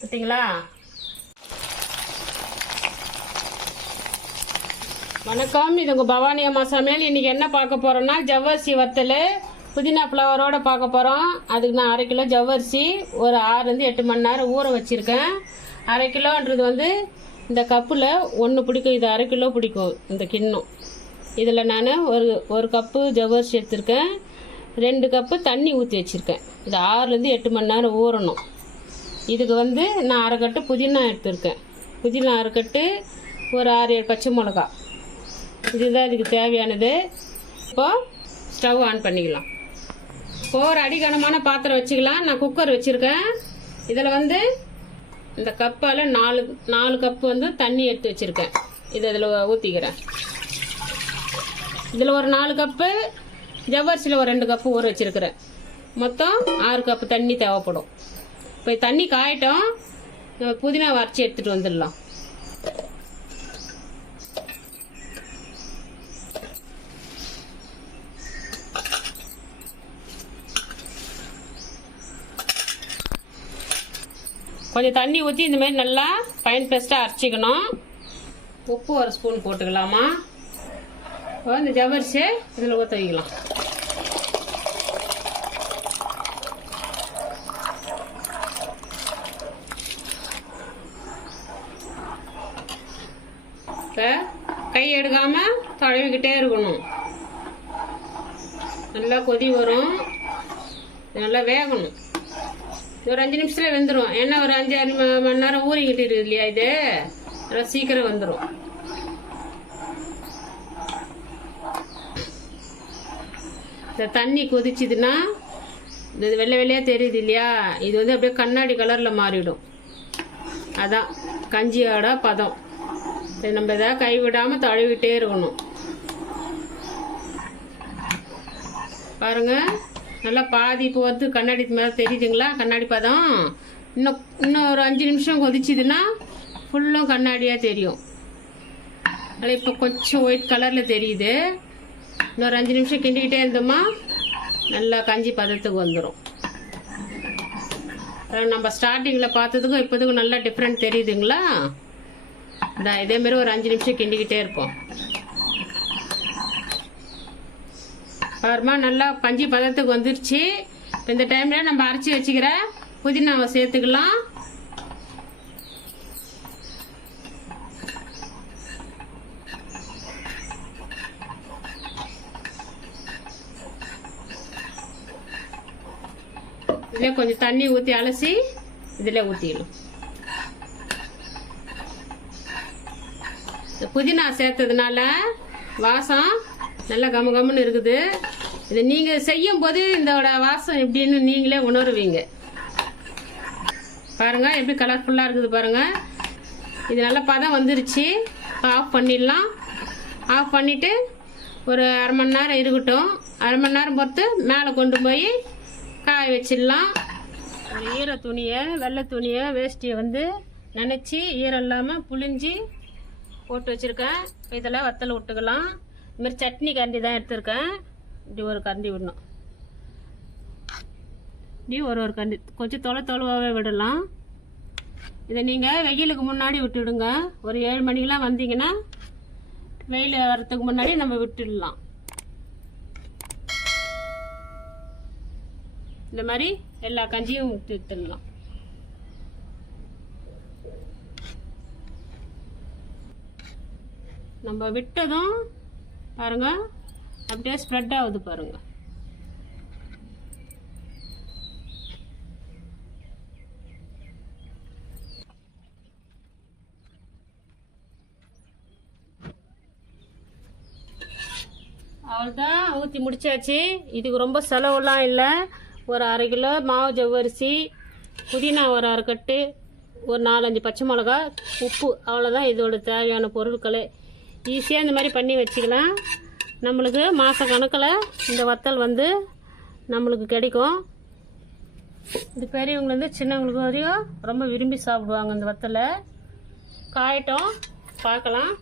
பார்த்தீங்களா வணக்கம். இது உங்கள் பவானி அம்மா சமையல். இன்னைக்கு என்ன பார்க்க போறோம்னா ஜவ்வரிசி வத்தல் புதினா ஃப்ளவரோட பார்க்க போகிறோம் அதுக்கு நான் அரை கிலோ ஜவ்வரிசி ஒரு ஆறுலேருந்து எட்டு மணி நேரம் ஊற வச்சுருக்கேன். அரை கிலோன்றது வந்து இந்த கப்பில் ஒன்று பிடிக்கும். இது அரை கிலோ பிடிக்கும் இந்த கிண்ணம். இதில் நான் ஒரு ஒரு கப்பு ஜவ்வரிசி எடுத்திருக்கேன். ரெண்டு கப்பு தண்ணி ஊற்றி வச்சுருக்கேன். இது ஆறுலேருந்து எட்டு மணி நேரம் ஊறணும். இதுக்கு வந்து நான் அரைக்கட்டு புதினா எடுத்திருக்கேன். புதினா அரைக்கட்டு ஒரு ஆறு ஏழு பச்சை மிளகா. இதுதான் இதுக்கு தேவையானது. இப்போது ஸ்டவ் ஆன் பண்ணிக்கலாம். இப்போ ஒரு அடிகனமான பாத்திரம் வச்சுக்கலாம். நான் குக்கர் வச்சுருக்கேன். இதில் வந்து இந்த கப்பால் நாலு நாலு கப்பு வந்து தண்ணி எடுத்து வச்சுருக்கேன். இதை இதில் ஊற்றிக்கிறேன் இதில் ஒரு நாலு கப்பு ஜவ்வரிசியில் ஒரு ரெண்டு கப்பு ஊற வச்சுருக்கிறேன். மொத்தம் ஆறு கப்பு தண்ணி தேவைப்படும். இப்போ தண்ணி காயட்டும். நம்ம புதினா வரைச்சி எடுத்துகிட்டு வந்துடலாம். கொஞ்சம் தண்ணி ஊற்றி இந்த மாதிரி நல்லா ஃபைன் பேஸ்ட்டாக அரைச்சிக்கணும். உப்பு ஒரு ஸ்பூன் போட்டுக்கலாமா? இந்த ஜவ்வரிசி இதில் ஊற்ற வைக்கலாம். கை எடுக்காம தடவிக்கிட்டே இருக்கணும். நல்லா கொதி வரும். நல்லா வேகணும். இது ஒரு அஞ்சு நிமிஷத்துல வெந்துடும் ஏன்னா ஒரு அஞ்சு ஆறு மணி நேரம் ஊறிக்கிட்டு இருக்கு இல்லையா இது? நல்லா சீக்கிரம் வந்துடும் இந்த தண்ணி கொதிச்சுதுன்னா இது வெள்ளை வெள்ளையாக தெரியுது இல்லையா? இது வந்து அப்படியே கண்ணாடி கலரில் மாறிடும். அதான் கஞ்சியோட பதம். சரி நம்ம இதை கைவிடாமல் தழுவிட்டே இருக்கணும். பாருங்க நல்லா பாதி இப்போ வந்து கண்ணாடி மேலே தெரியுதுங்களா? கண்ணாடி பதம்? இன்னும் இன்னும் ஒரு அஞ்சு நிமிஷம் கொதிச்சுதுன்னா ஃபுல்லும் கண்ணாடியாக தெரியும். அதில் இப்போ கொஞ்சம் ஒயிட் கலரில் தெரியுது. இன்னொரு அஞ்சு நிமிஷம் கிண்டிக்கிட்டே இருந்தோமா நல்லா கஞ்சி பதத்துக்கு வந்துடும் நம்ம ஸ்டார்டிங்கில் பார்த்ததுக்கும் இப்போதுக்கும் நல்லா டிஃப்ரெண்ட் தெரியுதுங்களா? நான் இதே மாதிரி ஒரு அஞ்சு நிமிஷம் கிண்டிக்கிட்டே இருப்போம். பாருமா நல்லா பஞ்சு பதத்துக்கு வந்துருச்சு. இந்த டைம்ல நம்ம அரைச்சி வச்சுக்கிற புதினாவை சேர்த்துக்கலாம். இதில் கொஞ்சம் தண்ணி ஊற்றி அலசி இதில் ஊற்றிடலாம் இந்த புதினா சேர்த்ததுனால வாசம் நல்லா கம கம்முன்னு இருக்குது. இது நீங்கள் செய்யும் போது இதோட வாசம் எப்படின்னு நீங்களே உணருவீங்க. பாருங்கள் எப்படி கலர்ஃபுல்லாக இருக்குது பாருங்கள் இது நல்ல பதம் வந்துருச்சு. ஆஃப் பண்ணிடலாம். ஆஃப் பண்ணிவிட்டு ஒரு அரை மணி நேரம் இருக்கட்டும். அரை மணி நேரம் பொறுத்து மேலே கொண்டு போய் காய வச்சிடலாம். ஒரு ஈர துணியை வெள்ளை துணியை வேஷ்டியை வந்து நினச்சி ஈரம் இல்லாமல் புழிஞ்சி போட்டு வச்சுருக்கேன். இதில் வத்தல் விட்டுக்கலாம். இதுமாரி சட்னி கரண்டி தான் எடுத்திருக்கேன். இப்படி ஒரு கரண்டி விடணும். இப்படி ஒரு ஒரு கரண்டி. கொஞ்சம் தொலை தொலைவாகவே விடலாம். இதை நீங்கள் வெயிலுக்கு முன்னாடி விட்டுவிடுங்க ஒரு ஏழு மணிக்கெலாம் வந்தீங்கன்னா வெயில் வர்றதுக்கு முன்னாடி நம்ம விட்டுடலாம். இந்த மாதிரி எல்லா கஞ்சியும் விட்டு விட்டுடலாம் நம்ம விட்டதும் பாருங்க அப்படியே ஸ்ப்ரெட் ஆகுது பாருங்க. அவ்வளோதான் ஊற்றி முடிச்சாச்சு. இதுக்கு ரொம்ப செலவுலாம் இல்லை. ஒரு அரை கிலோ மாவு ஜவ்வரிசி புதினா ஒரு அரைக்கட்டு ஒரு நாலஞ்சு பச்சை மிளகா உப்பு அவ்வளோதான் இதோட தேவையான பொருட்களே. ஈஸியாக இந்த மாதிரி பண்ணி வச்சுக்கலாம். நம்மளுக்கு மாத கணக்கில் இந்த வத்தல் வந்து நம்மளுக்கு கிடைக்கும். இது பெரியவங்கலேருந்து சின்னவங்களுக்கு வரையும் ரொம்ப விரும்பி சாப்பிடுவாங்க இந்த வத்தலை. காயட்டும் பார்க்கலாம்.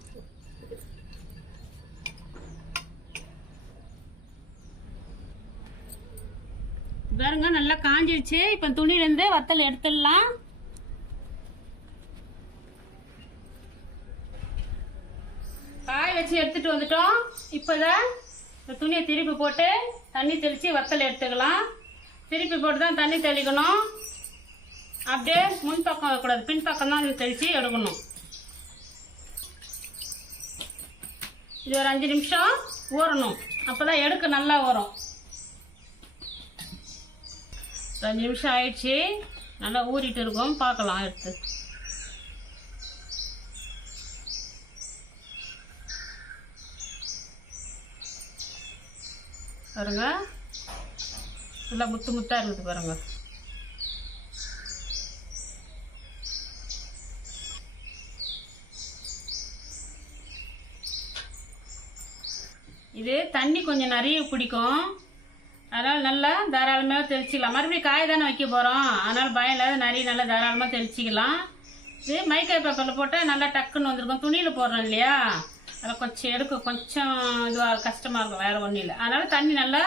பாருங்க நல்லா காஞ்சிடுச்சு இப்போ துணியிலேருந்து வத்தல் எடுத்துடலாம் காய வச்சு எடுத்துட்டு வந்துட்டோம். இப்போதான் இந்த துணியை திருப்பி போட்டு தண்ணி தெளித்து வத்தல் எடுத்துக்கலாம். திருப்பி போட்டு தான் தண்ணி தெளிக்கணும். அப்படியே முன் பக்கம் வைக்கக்கூடாது. பின் பக்கம் தான் தெளித்து எடுக்கணும். இது ஒரு அஞ்சு நிமிஷம் ஊறணும். அப்போ தான் எடுக்க நல்லா வரும் ஒரு அஞ்சு நிமிஷம் ஆயிடுச்சு. நல்லா ஊறிட்டு இருக்கும். பார்க்கலாம் எடுத்து. பாருங்க. நல்லா முத்து முத்தா இருக்குது பாருங்க. இது தண்ணி கொஞ்சம் நிறைய பிடிக்கும் அதனால் நல்லா தாராளமாக தெளிச்சிக்கலாம். மறுபடியும் காய தானே வைக்க போகிறோம் அதனால் பயம் இல்லாத நிறைய நல்லா தாராளமாக தெளிச்சிக்கலாம். இது மைக்கா பேப்பரில் போட்டால் நல்லா டக்குன்னு வந்திருக்கும். துணியில் போடுறோம் இல்லையா? அதில் கொஞ்சம் எடுக்க கொஞ்சம் இதுவாக கஷ்டமாக இருக்கும் வேறு ஒன்றும் இல்லை. அதனால் தண்ணி நல்லா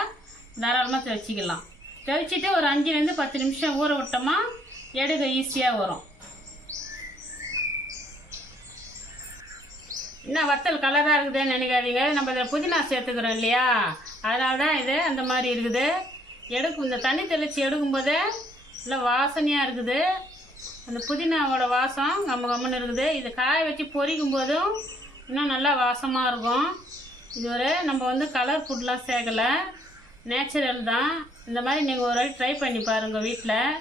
தாராளமாக தெளிச்சிக்கலாம். தெளிச்சிட்டு ஒரு அஞ்சுலேருந்து பத்து நிமிஷம் ஊற விட்டோமா எடுக்க ஈஸியாக வரும். என்ன வத்தல் கலராக இருக்குதுன்னு நினைக்காதீங்க. நம்ம இதில் புதினா சேர்த்துக்கிறோம் இல்லையா? அதனால தான் இது அந்த மாதிரி இருக்குது. எடுக்கும் இந்த தண்ணி தெளித்து எடுக்கும்போதே நல்லா வாசனையாக இருக்குது. அந்த புதினாவோட வாசம் கம்ம கம்முன்னு இருக்குது. இது காய வச்சு பொரிக்கும் போதும் இன்னும் நல்லா வாசமாக இருக்கும். இது ஒரு நம்ம வந்து கலர் ஃபுட்லாம் சேர்க்கலை. நேச்சுரல் தான். இந்த மாதிரி நீங்கள் ஒரு ட்ரை பண்ணி பாருங்கள் வீட்டில்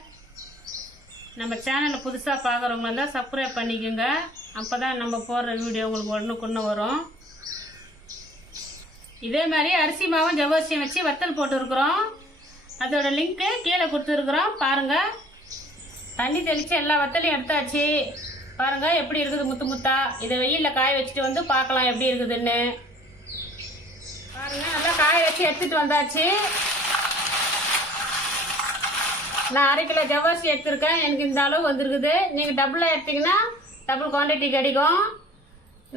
நம்ம சேனலை புதுசாக பார்க்குறவங்க இருந்தால் சப்ஸ்கிரைப் பண்ணிக்கோங்க. அப்போ தான் நம்ம போடுற வீடியோ உங்களுக்கு ஒன்றுக்குன்னு வரும். இதே மாதிரி அரிசி மாவும் ஜவ்வரிசியும் வச்சு வத்தல் போட்டுருக்குறோம். அதோட லிங்க்கு கீழே கொடுத்துருக்குறோம். பாருங்கள் தண்ணி தெளித்து எல்லா வத்தலையும் எடுத்தாச்சு. பாருங்கள் எப்படி இருக்குது முத்து முத்தா? இதை வெயிலில் காய வச்சுட்டு வந்து பார்க்கலாம் எப்படி இருக்குதுன்னு. பாருங்கள் நல்லா காய வச்சு எடுத்துகிட்டு வந்தாச்சு. நான் அரை கிலோ ஜவ்வாசி எடுத்திருக்கேன். எனக்கு இந்த அளவு வந்திருக்குது. நீங்கள் டபுளாக எடுத்தீங்கன்னா டபுள் குவான்டிட்டி கிடைக்கும்.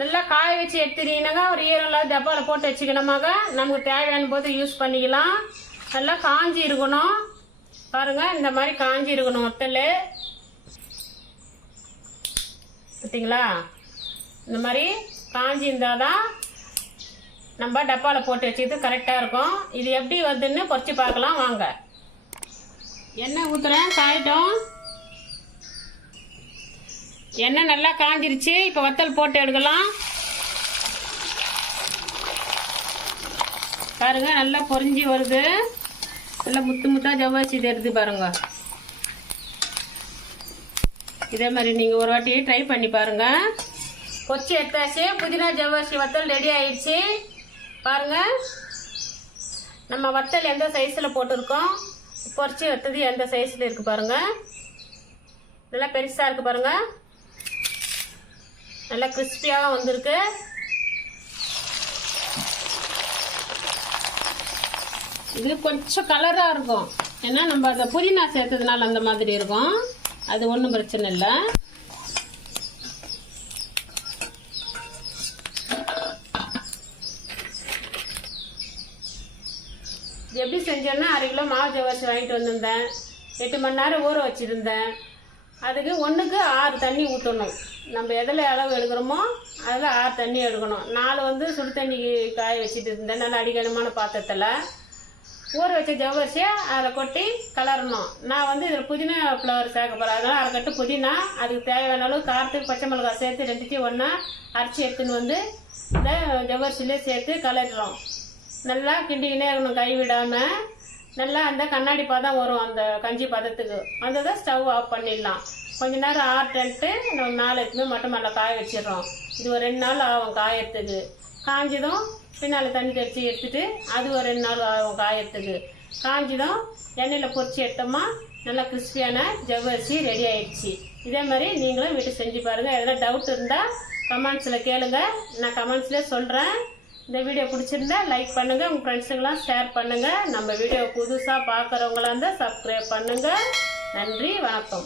நல்லா காய வச்சு எடுத்துட்டீங்கன்னா ஒரு ஈரம் டப்பாவில் போட்டு வச்சுக்கணுமாக நமக்கு தேவையான போது யூஸ் பண்ணிக்கலாம். நல்லா காஞ்சி இருக்கணும். பாருங்கள் இந்த மாதிரி காஞ்சி இருக்கணும் ஒத்தல் பார்த்தீங்களா இந்த மாதிரி காஞ்சி இருந்தால் தான் நம்ம டப்பாவில் போட்டு வச்சுக்கிட்டு கரெக்டாக இருக்கும். இது எப்படி வருதுன்னு பொறிச்சு பார்க்கலாம் வாங்க. எண்ணெய் ஊற்றுறேன் காயட்டும். எண்ணெய் நல்லா காஞ்சிருச்சு. இப்போ வத்தல் போட்டு எடுக்கலாம். பாருங்க நல்லா பொறிஞ்சி வருது. நல்லா முத்து முத்தாக ஜவ்வரிசி தெரியுது பாருங்க. இதே மாதிரி நீங்கள் ஒரு வாட்டி ட்ரை பண்ணி பாருங்கள் கொச்சி எடுத்தாச்சு புதினா ஜவ்வரிசி வத்தல் ரெடி ஆயிடுச்சு. பாருங்கள் நம்ம வத்தல் எந்த சைஸில் போட்டிருக்கோம்? பொறிச்சி வத்தது எந்த சைஸில் இருக்குது பாருங்கள் நல்லா பெருசாக இருக்குது பாருங்கள் நல்லா கிறிஸ்பியாகவும் வந்திருக்கு. இது கொஞ்சம் கலராக இருக்கும். ஏன்னா நம்ம அந்த புதினா சேர்த்ததுனால அந்த மாதிரி இருக்கும். அது ஒன்றும் பிரச்சனை இல்லை. எப்படி செஞ்சோன்னா அரை கிலோ மாவு ஜவரிசி வாங்கிட்டு வந்திருந்தேன். எட்டு மணி நேரம் ஊற வச்சுருந்தேன். அதுக்கு ஒன்றுக்கு ஆறு தண்ணி ஊற்றணும் நம்ம எதில் அளவு எடுக்கிறோமோ அதில் ஆறு தண்ணி எடுக்கணும். நாலு வந்து சுடு தண்ணி காய வச்சுட்டு இருந்தேன். நல்லா அடிக்கணமான பாத்திரத்தில். ஊற வச்ச ஜவ்வரிசியை அதில் கொட்டி கலரணும். நான் வந்து இதில் புதினா ஃப்ளவர் சேர்க்க போகிறேன் அதனால் அரை கட்டு புதினா அதுக்கு தேவையான அளவு காரத்துக்கு பச்சை மிளகாய் சேர்த்து ரெண்டுத்தையும் ஒன்றா அரைச்சி எடுத்துன்னு வந்து இந்த ஜவ்வரிசிலே சேர்த்து கலரிடுறோம் நல்லா கிண்டிக்கினே இருக்கணும் கை விடாமல் நல்லா அந்த கண்ணாடி பதம் வரும் அந்த கஞ்சி பதத்துக்கு. அந்த தான் ஸ்டவ் ஆஃப் பண்ணிடலாம். கொஞ்ச நேரம் ஆர்டன்ட்டு நம்ம மேலே எடுத்துமே மட்டை மேலே காய வச்சிடுறோம். இது ஒரு ரெண்டு நாள் ஆகும் காயறதுக்கு. காஞ்சதும் பின்னால் தண்ணி கடிச்சு எடுத்துட்டு அது ஒரு ரெண்டு நாள் ஆகும் காயத்துக்கு காஞ்சதும் எண்ணெயில் பொறிச்சு எடுத்தோமா நல்லா கிறிஸ்பியான ஜவ்வரிசி ரெடி ஆயிடுச்சு. இதே மாதிரி நீங்களும் வீட்டு செஞ்சு பாருங்கள் எதனா டவுட் இருந்தால் கமெண்ட்ஸில் கேளுங்க. நான் கமெண்ட்ஸ்லேயே சொல்கிறேன் இந்த வீடியோ பிடிச்சிருந்தா லைக் பண்ணுங்கள் உங்கள் ஃப்ரெண்ட்ஸுங்களாம் ஷேர் பண்ணுங்கள் நம்ம வீடியோ புதுசாக பார்க்குறவங்களா இருந்தால் சப்ஸ்கிரைப் பண்ணுங்கள் நன்றி வணக்கம்.